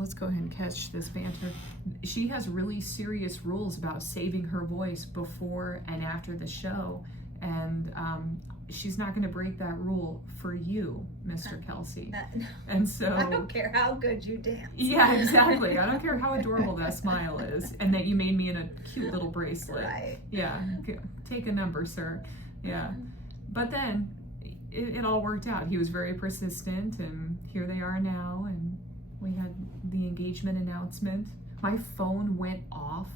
let's go ahead and catch this banter. She has really serious rules about saving her voice before and after the show, and she's not going to break that rule for you, Mr. Kelsey. And so I don't care how good you dance. Yeah, exactly. I don't care how adorable that smile is, and that you made me in a cute little bracelet. Right. Yeah, take a number, sir. Yeah. But then it all worked out. He was very persistent, and here they are now, and we had the engagement announcement. My phone went off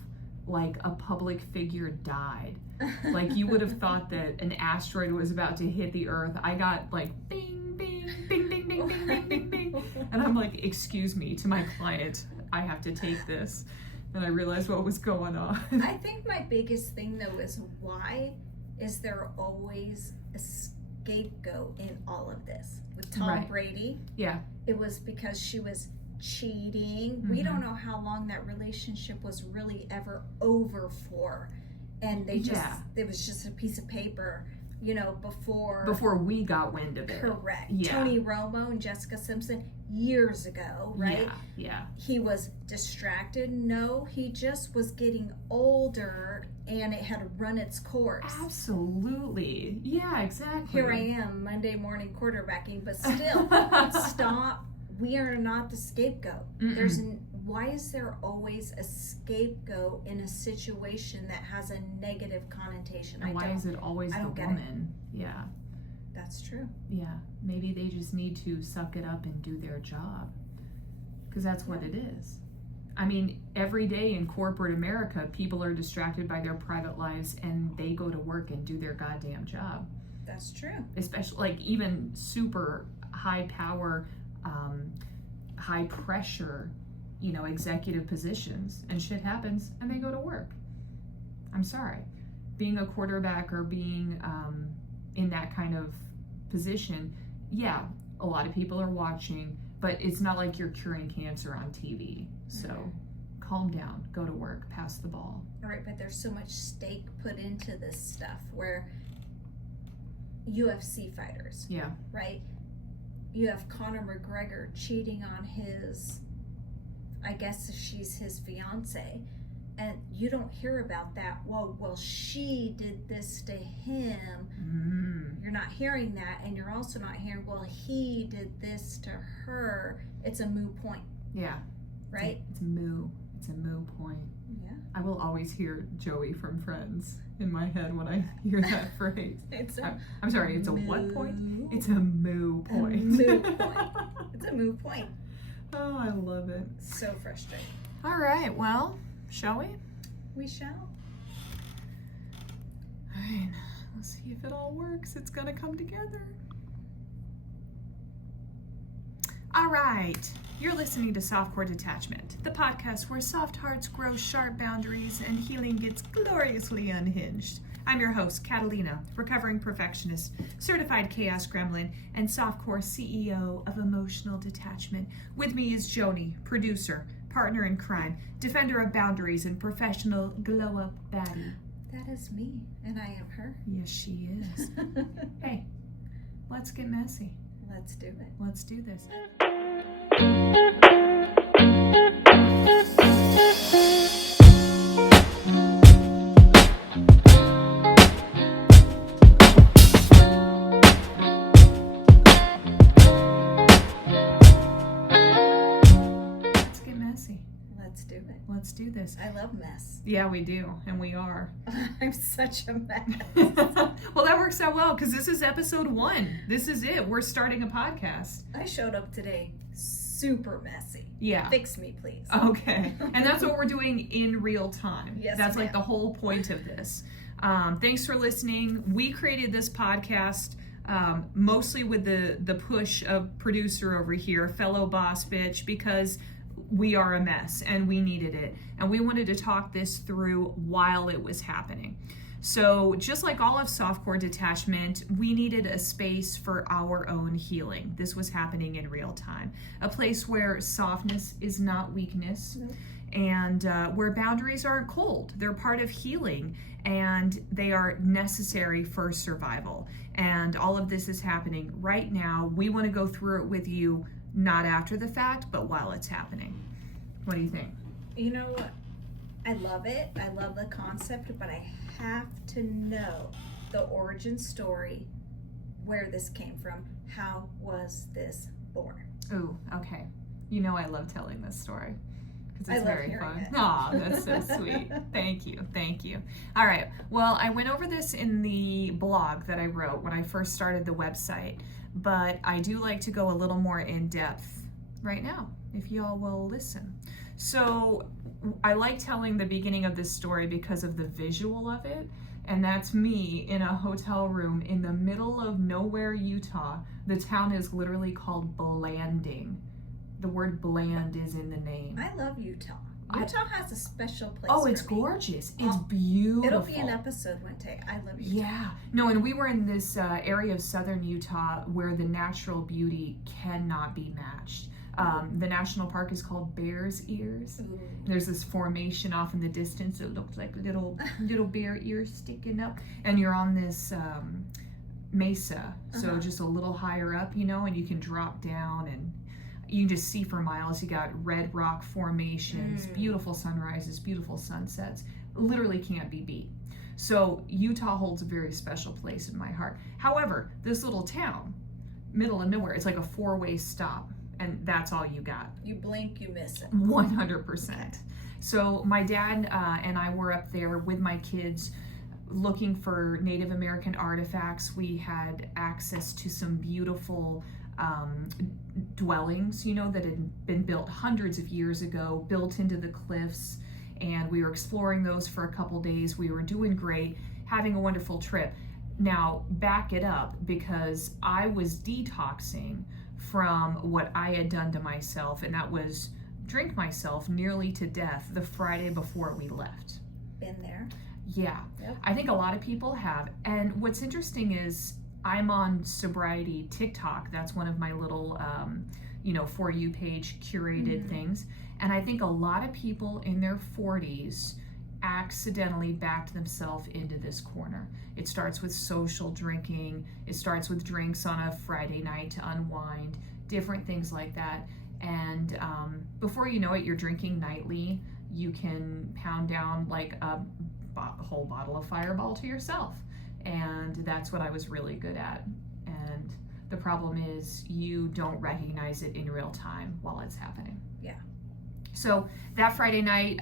like a public figure died. Like you would have thought that an asteroid was about to hit the earth. I got like bing, bing, bing, bing, bing, bing, bing, bing, bing. And I'm like, excuse me, to my client, I have to take this. And I realized what was going on. I think my biggest thing though is why is there always a scapegoat in all of this? With Tom Brady, yeah, it was because she was cheating. We don't know how long that relationship was really ever over for, and they just it was just a piece of paper, before we got wind of it. Correct. Yeah. Tony Romo and Jessica Simpson years ago, right? Yeah. He was distracted. No, he just was getting older and it had run its course. Absolutely. Yeah, exactly. Here I am, Monday morning quarterbacking, but still, stop. We are not the scapegoat. Why is there always a scapegoat in a situation that has a negative connotation? And why is it always the woman? Yeah. That's true. Yeah. Maybe they just need to suck it up and do their job. Because that's what it is. I mean, every day in corporate America, people are distracted by their private lives and they go to work and do their goddamn job. That's true. Especially, like, even super high power, high pressure, executive positions, and shit happens and they go to work. I'm sorry. Being a quarterback or being in that kind of position, yeah, a lot of people are watching, but it's not like you're curing cancer on TV. So calm down, go to work, pass the ball. All right, but there's so much stake put into this stuff where UFC fighters, right? You have Conor McGregor cheating on his, I guess she's his fiance, and you don't hear about that. Well, she did this to him. You're not hearing that, and you're also not hearing, well, he did this to her. It's a moot point. Yeah. Right? It's a moot point. Yeah. I will always hear Joey from Friends in my head when I hear that phrase. I'm sorry, it's a what point? It's a moo point. A moo point. It's a moo point. Oh, I love it. So frustrating. All right, well, shall we? We shall. All right, let's see if it all works. It's gonna come together. All right, you're listening to Softcore Detachment, the podcast where soft hearts grow sharp boundaries and healing gets gloriously unhinged. I'm your host, Catalina, recovering perfectionist, certified chaos gremlin, and Softcore CEO of Emotional Detachment. With me is Joni, producer, partner in crime, defender of boundaries, and professional glow-up baddie. That is me, and I am her. Yes, she is. Hey, let's get messy. Let's do it. Let's do this. Let's do this. I love mess. Yeah, we do, and we are. I'm such a mess. Well, that works out well, because this is episode 1. This is it. We're starting a podcast. I showed up today super messy. Yeah. Fix me, please. Okay. And that's what we're doing in real time. Yes, that's like the whole point of this. Thanks for listening. We created this podcast mostly with the push of producer over here, fellow boss bitch, because we are a mess and we needed it. And we wanted to talk this through while it was happening. So just like all of Softcore Detachment, we needed a space for our own healing. This was happening in real time. A place where softness is not weakness, and where boundaries aren't cold. They're part of healing, and they are necessary for survival. And all of this is happening right now. We want to go through it with you, not after the fact, but while it's happening. What do you think? You know what? I love it. I love the concept, but I have to know the origin story, where this came from. How was this born? Ooh, okay. You know I love telling this story because I it's love very hearing fun. it. Aw, that's so sweet. Thank you. Thank you. All right. Well, I went over this in the blog that I wrote when I first started the website, but I do like to go a little more in depth right now, if y'all will listen. So I like telling the beginning of this story because of the visual of it. And that's me in a hotel room in the middle of nowhere, Utah. The town is literally called Blanding. The word bland is in the name. I love Utah. Utah has a special place. Oh, it's for me. gorgeous. It's beautiful. It'll be an episode one day. I love Utah. Yeah. No, and we were in this area of southern Utah where the natural beauty cannot be matched. The national park is called Bear's Ears. Ooh. There's this formation off in the distance. It looks like little bear ears sticking up. And you're on this mesa, so just a little higher up, you know, and you can drop down and you can just see for miles. You got red rock formations, beautiful sunrises, beautiful sunsets. Literally can't be beat. So Utah holds a very special place in my heart. However, this little town, middle of nowhere, it's like a 4-way stop. And that's all you got. You blink, you miss it. 100%. So my dad and I were up there with my kids looking for Native American artifacts. We had access to some beautiful dwellings, you know, that had been built hundreds of years ago, built into the cliffs. And we were exploring those for a couple days. We were doing great, having a wonderful trip. Now, back it up, because I was detoxing from what I had done to myself, and that was drink myself nearly to death the Friday before we left. Been there. Yeah. Yep. I think a lot of people have. And what's interesting is I'm on sobriety TikTok. That's one of my little, For You page curated things. And I think a lot of people in their 40s accidentally backed themselves into this corner. It starts with social drinking. It starts with drinks on a Friday night to unwind, different things like that. And before you know it, you're drinking nightly. You can pound down like a whole bottle of Fireball to yourself. And that's what I was really good at. And the problem is you don't recognize it in real time while it's happening. Yeah. So that Friday night,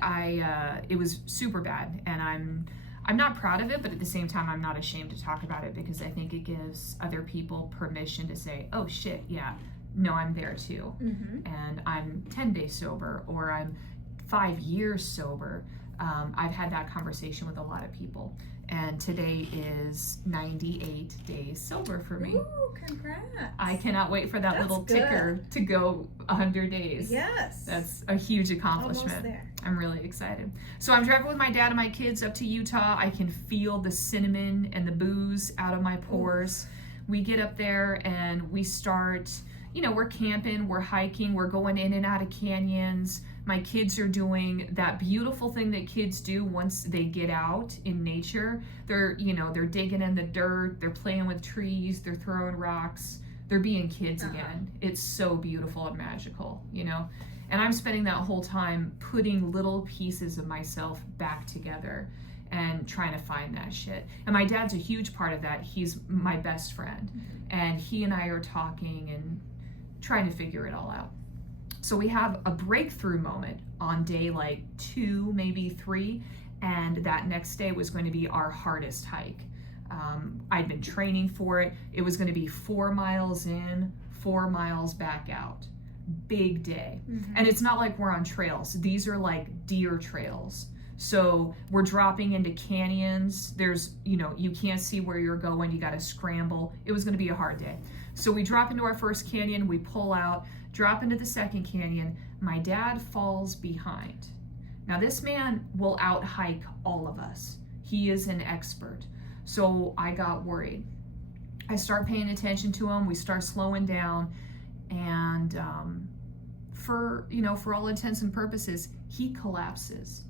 it was super bad, and I'm not proud of it, but at the same time, I'm not ashamed to talk about it because I think it gives other people permission to say, oh shit, yeah, no, I'm there too. And I'm 10 days sober, or I'm 5 years sober. I've had that conversation with a lot of people. And today is 98 days sober for me. Ooh, congrats. I cannot wait for that little ticker to go 100 days. Yes. That's a huge accomplishment. Almost there. I'm really excited. So I'm driving with my dad and my kids up to Utah. I can feel the cinnamon and the booze out of my pores. We get up there and we start, we're camping, we're hiking, we're going in and out of canyons. My kids are doing that beautiful thing that kids do once they get out in nature. They're digging in the dirt, they're playing with trees, they're throwing rocks, they're being kids again. It's so beautiful and magical, And I'm spending that whole time putting little pieces of myself back together and trying to find that shit. And my dad's a huge part of that. He's my best friend. And he and I are talking and trying to figure it all out. So we have a breakthrough moment on day 2, maybe 3, and that next day was going to be our hardest hike. I'd been training for it. It was going to be 4 miles in, 4 miles back out. Big day. And it's not like we're on trails. These are like deer trails. So we're dropping into canyons. There's, you can't see where you're going. You got to scramble. It was going to be a hard day. So we drop into our first canyon, we pull out, drop into the second canyon. My dad falls behind. Now this man will out hike all of us. He is an expert. So I got worried. I start paying attention to him. We start slowing down. And for all intents and purposes, he collapses.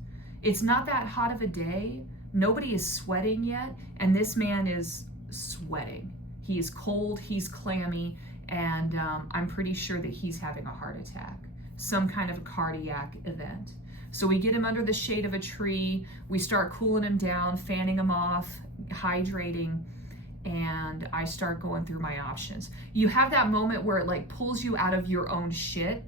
It's not that hot of a day. Nobody is sweating yet. And this man is sweating. He is cold, he's clammy, and I'm pretty sure that he's having a heart attack. some kind of a cardiac event. So we get him under the shade of a tree, we start cooling him down, fanning him off, hydrating, and I start going through my options. You have that moment where it like pulls you out of your own shit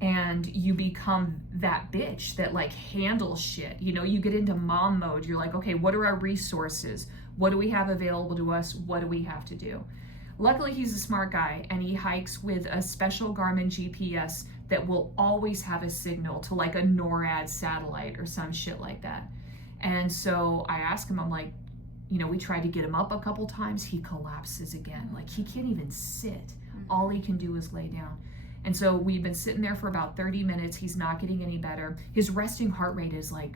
and you become that bitch that like handles shit. You know, you get into mom mode. You're like, okay, what are our resources? What do we have available to us? What do we have to do? Luckily, he's a smart guy and he hikes with a special Garmin GPS that will always have a signal to like a NORAD satellite or some shit like that. And so I ask him, I'm like, you know, we tried to get him up a couple times. He collapses again. Like he can't even sit. All he can do is lay down. And so we've been sitting there for about 30 minutes. He's not getting any better. His resting heart rate is like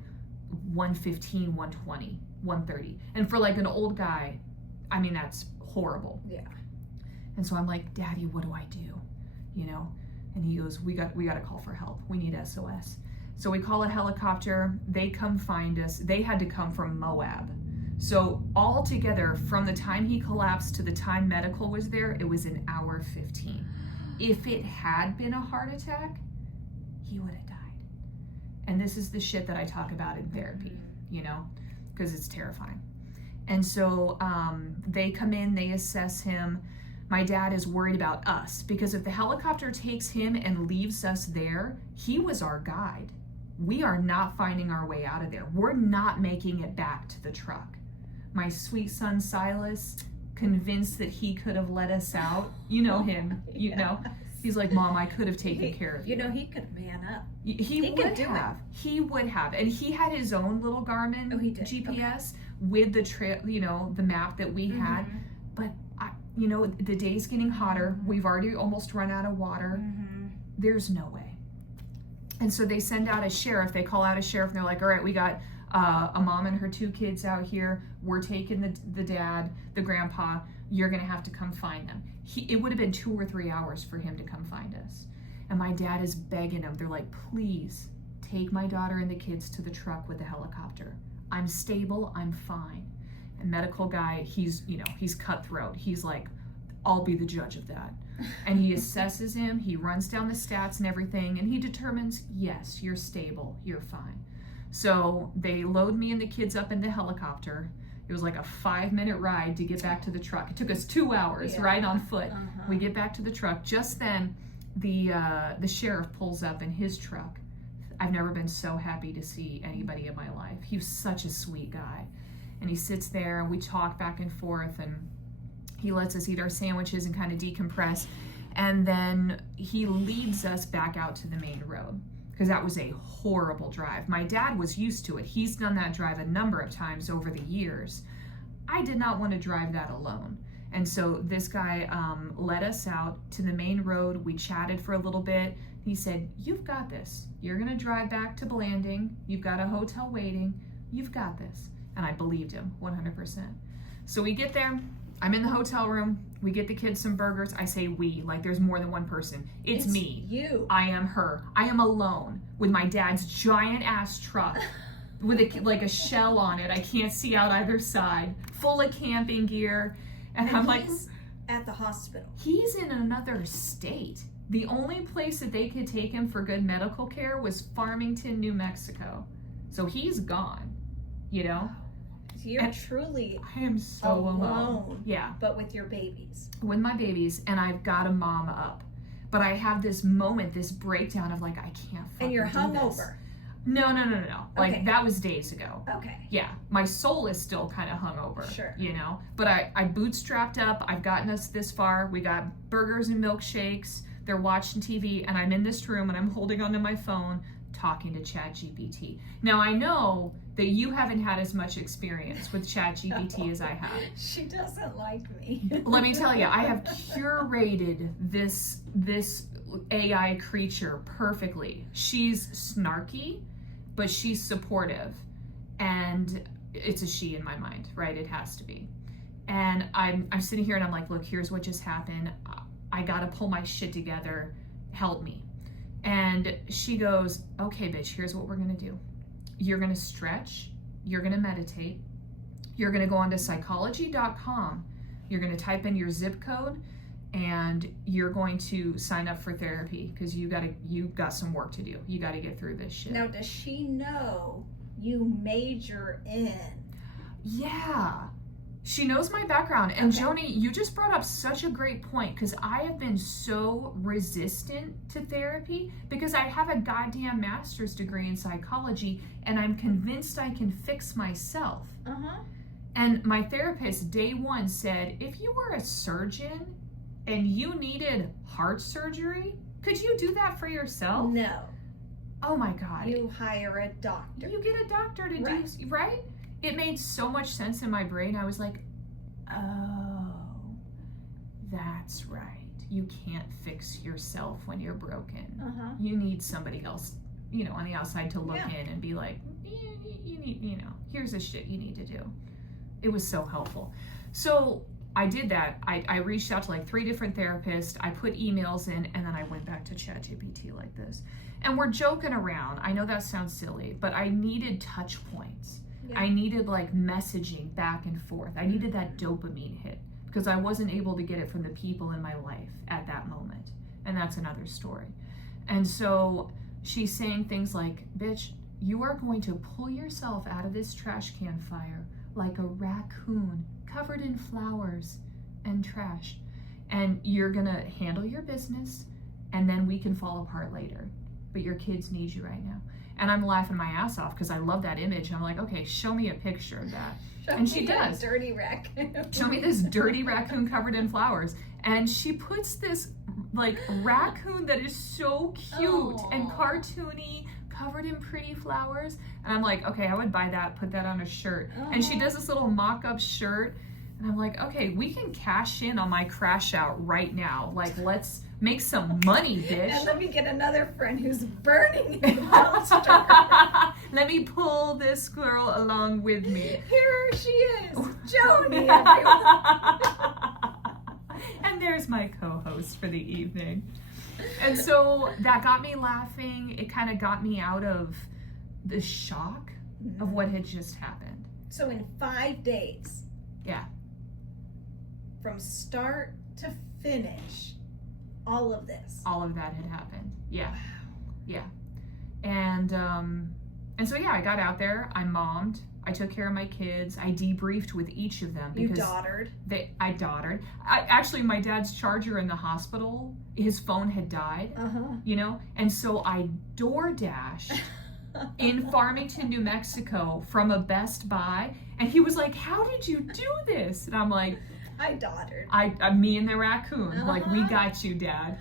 115, 120, 130. And for like an old guy, I mean, that's horrible. Yeah. And so I'm like, Daddy, what do I do? You know? And he goes, we got to call for help. We need SOS. So we call a helicopter. They come find us. They had to come from Moab. So all together, from the time he collapsed to the time medical was there, it was an hour 15. If it had been a heart attack, he would have died. And this is the shit that I talk about in therapy, you know, because it's terrifying. And so they come in, they assess him. My dad is worried about us because if the helicopter takes him and leaves us there, he was our guide. We are not finding our way out of there. We're not making it back to the truck. My sweet son Silas, convinced that he could have let us out. You know him, you know. He's like, Mom, I could have taken care of you. You know, he could man up. He would have. He would have. And he had his own little Garmin GPS with the trail, you know, the map that we had. But, you know, the day's getting hotter. We've already almost run out of water. There's no way. And so they send out a sheriff. They call out a sheriff and they're like, all right, we got a mom and her 2 kids out here. We're taking the dad, the grandpa. You're going to have to come find them. It would have been 2 or 3 hours for him to come find us. And my dad is begging him. They're like, please take my daughter and the kids to the truck with the helicopter. I'm stable. I'm fine. And medical guy, he's cutthroat. He's like, I'll be the judge of that. And he assesses him. He runs down the stats and everything. And he determines, yes, you're stable. You're fine. So they load me and the kids up in the helicopter. It was like a 5-minute ride to get back to the truck. It took us 2 hours, right, on foot. We get back to the truck. Just then, the sheriff pulls up in his truck. I've never been so happy to see anybody in my life. He was such a sweet guy. And he sits there, and we talk back and forth, and he lets us eat our sandwiches and kind of decompress. And then he leads us back out to the main road, because that was a horrible drive. My dad was used to it. He's done that drive a number of times over the years. I did not want to drive that alone. And so this guy led us out to the main road. We chatted for a little bit. He said, you've got this. You're going to drive back to Blanding. You've got a hotel waiting. You've got this. And I believed him 100%. So we get there. I'm in the hotel room. We get the kids some burgers. I say we, like there's more than one person. It's me. You. I am her. I am alone with my dad's giant ass truck with a shell on it. I can't see out either side. Full of camping gear. And I'm like, at the hospital. He's in another state. The only place that they could take him for good medical care was Farmington, New Mexico. So he's gone, you know? You're truly I am so alone. Yeah. But with your babies. With my babies, and I've got a mom up. But I have this moment, this breakdown of like, I can't fucking And you're do hungover. this. No. Like, Okay. that was days ago. Okay. Yeah. My soul is still kind of hungover. Sure. You know? But I bootstrapped up. I've gotten us this far. We got burgers and milkshakes. They're watching TV, and I'm in this room, and I'm holding onto my phone, talking to ChatGPT. Now, I know that you haven't had as much experience with ChatGPT as I have. She doesn't like me. Let me tell you, I have curated this AI creature perfectly. She's snarky, but she's supportive. And it's a she in my mind, right? It has to be. And I'm sitting here and I'm like, look, here's what just happened. I gotta pull my shit together. Help me. And she goes, okay, bitch, here's what we're gonna do. You're gonna stretch, you're gonna meditate, you're gonna go onto psychology.com, you're gonna type in your zip code, and you're going to sign up for therapy because you got some work to do. You got to get through this shit. Now, does she know you major in? Yeah. She knows my background. And Okay. Joni, you just brought up such a great point, because I have been so resistant to therapy because I have a goddamn master's degree in psychology and I'm convinced I can fix myself. And my therapist day one said, if you were a surgeon and you needed heart surgery, could you do that for yourself? No. Oh my God. You hire a doctor. You get a doctor to Right. do, right? It made so much sense in my brain. I was like, oh, that's right. You can't fix yourself when you're broken. You need somebody else, on the outside to look in and be like, you need, here's the shit you need to do. It was so helpful. So I did that. I reached out to like 3 different therapists. I put emails in, and then I went back to ChatGPT like this. And we're joking around. I know that sounds silly, but I needed touch points. Yeah. I needed like messaging back and forth. I needed that dopamine hit because I wasn't able to get it from the people in my life at that moment. And that's another story. And so she's saying things like, bitch, you are going to pull yourself out of this trash can fire like a raccoon covered in flowers and trash. And you're gonna handle your business, and then we can fall apart later. But your kids need you right now. And I'm laughing my ass off because I love that image. And I'm like, okay, show me a picture of that. And she does. Dirty raccoon. Show me this dirty raccoon covered in flowers. And she puts this like raccoon that is so cute and cartoony, covered in pretty flowers. And I'm like, okay, I would buy that, put that on a shirt. And she does this little mock-up shirt. And I'm like, okay, we can cash in on my crash out right now. Like, let's make some money, bitch. And let me get another friend who's burning in the dumpster. Let me pull this girl along with me. Here she is, Joni, everyone. And there's my co-host for the evening. And so that got me laughing. It kind of got me out of the shock of what had just happened. So in 5 days. Yeah. From start to finish, all of this. All of that had happened. Yeah. Wow. Yeah. And so yeah, I got out there, I mommed, I took care of my kids, I debriefed with each of them because you daughtered. I daughtered. Actually, my dad's charger in the hospital, his phone had died, and so I door dashed in Farmington, New Mexico from a Best Buy, and he was like, how did you do this? And I'm like, I daughtered. Me and the raccoon, like, we got you, Dad,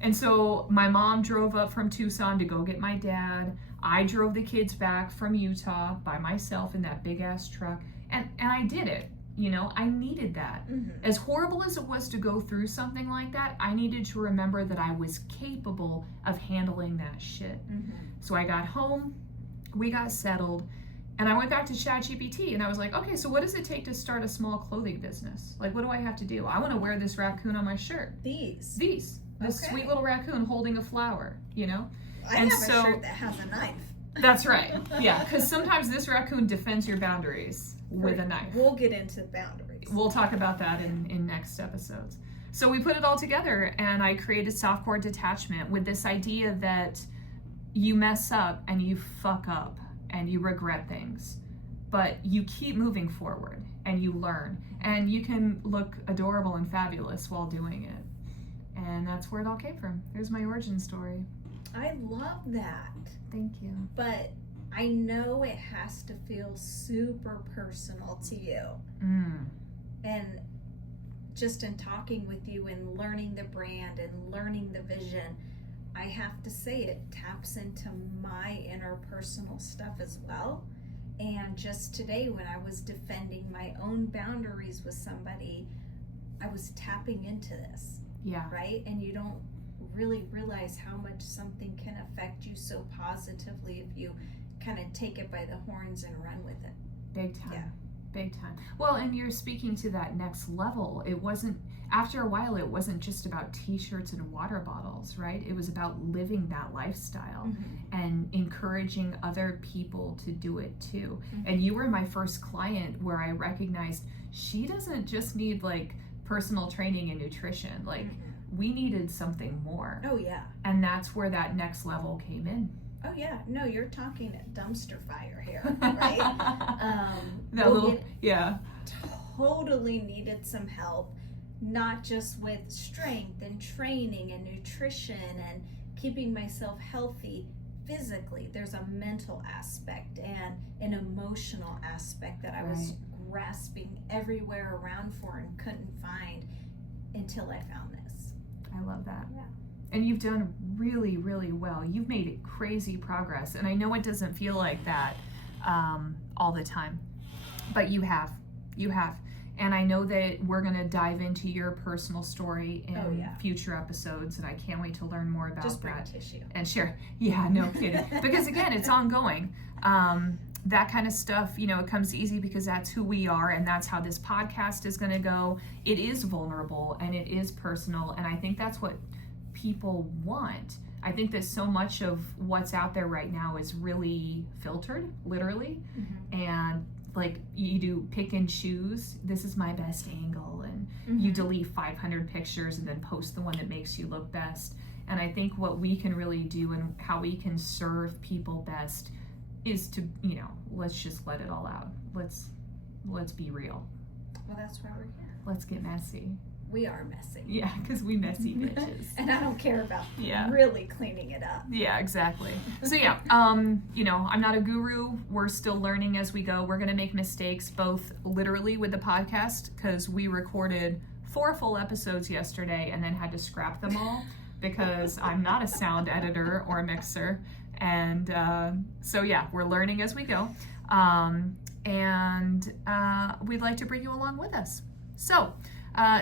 And so my mom drove up from Tucson to go get my dad. I drove the kids back from Utah by myself in that big ass truck. And I did it. I needed that. As horrible as it was to go through something like that, I needed to remember that I was capable of handling that shit. So I got home, we got settled, and I went back to ChatGPT and I was like, okay, so what does it take to start a small clothing business? Like, what do I have to do? I want to wear this raccoon on my shirt. This sweet little raccoon holding a flower, I have a shirt that has a knife. That's right. Yeah, because sometimes this raccoon defends your boundaries with a knife. We'll get into boundaries. We'll talk about that in next episodes. So we put it all together and I created Softcore Detachment with this idea that you mess up and you fuck up and you regret things, but you keep moving forward and you learn and you can look adorable and fabulous while doing it. And that's where it all came from. There's my origin story. I love that. Thank you. But I know it has to feel super personal to you. And just in talking with you and learning the brand and learning the vision, I have to say it taps into my interpersonal stuff as well. And just today when I was defending my own boundaries with somebody, I was tapping into this. Yeah. Right? And you don't really realize how much something can affect you so positively if you kind of take it by the horns and run with it. Big time. Yeah. Big time. Well, and you're speaking to that next level. It wasn't, after a while, it wasn't just about t-shirts and water bottles, right? It was about living that lifestyle and encouraging other people to do it too. And you were my first client where I recognized she doesn't just need like personal training and nutrition. Like, we needed something more. Oh, yeah. And that's where that next level came in. Oh, yeah. No, you're talking a dumpster fire here, right? Yeah. Totally needed some help, not just with strength and training and nutrition and keeping myself healthy physically. There's a mental aspect and an emotional aspect that I was grasping everywhere around for and couldn't find until I found this. I love that. Yeah. And you've done really, really well. You've made crazy progress. And I know it doesn't feel like that all the time, but you have. And I know that we're going to dive into your personal story in future episodes, and I can't wait to learn more about Just that. bring tissue. And share. Yeah, no kidding. Because again, it's ongoing. That kind of stuff, you know, it comes easy because that's who we are, and that's how this podcast is going to go. It is vulnerable and it is personal, and I think that's what people want. I think that so much of what's out there right now is really filtered, literally, and like you do pick and choose. This is my best angle, and you delete 500 pictures and then post the one that makes you look best. And I think what we can really do and how we can serve people best is to, you know, let's just let it all out. Let's be real. Well, that's why we're here. Let's get messy. We are messy. Yeah, because we messy bitches. And I don't care about really cleaning it up. Yeah, exactly. So yeah, you know, I'm not a guru. We're still learning as we go. We're going to make mistakes, both literally with the podcast, because we recorded 4 full episodes yesterday and then had to scrap them all because I'm not a sound editor or a mixer. And so yeah, we're learning as we go. And we'd like to bring you along with us. So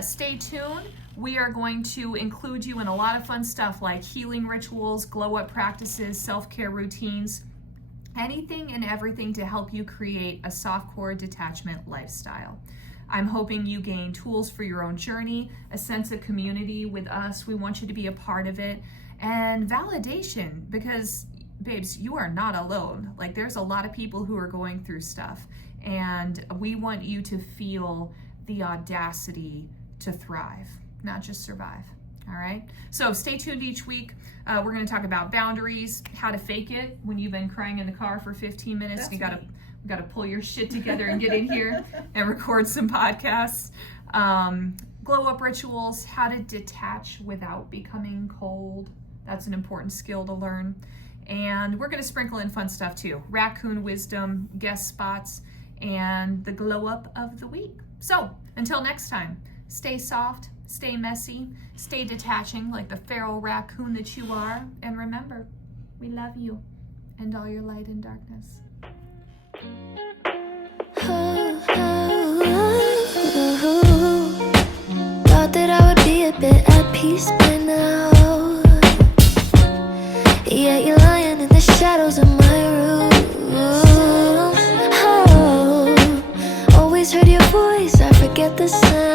stay tuned. We are going to include you in a lot of fun stuff like healing rituals, glow up practices, self-care routines, anything and everything to help you create a softcore detachment lifestyle. I'm hoping you gain tools for your own journey, a sense of community with us. We want you to be a part of it, and validation, because babes, you are not alone. Like, there's a lot of people who are going through stuff, and we want you to feel the audacity to thrive, not just survive. All right, so stay tuned each week. We're going to talk about boundaries, how to fake it when you've been crying in the car for 15 minutes. We gotta pull your shit together and get in here and record some podcasts. Glow up rituals, how to detach without becoming cold. That's an important skill to learn. And we're going to sprinkle in fun stuff too. Raccoon wisdom, guest spots, and the glow up of the week. So until next time, stay soft, stay messy, stay detaching like the feral raccoon that you are. And remember, we love you and all your light and darkness. Thought that I would be a bit at peace by now. Yeah, you're lying in the shadows of my room. Oh, always heard your voice, I forget the sound.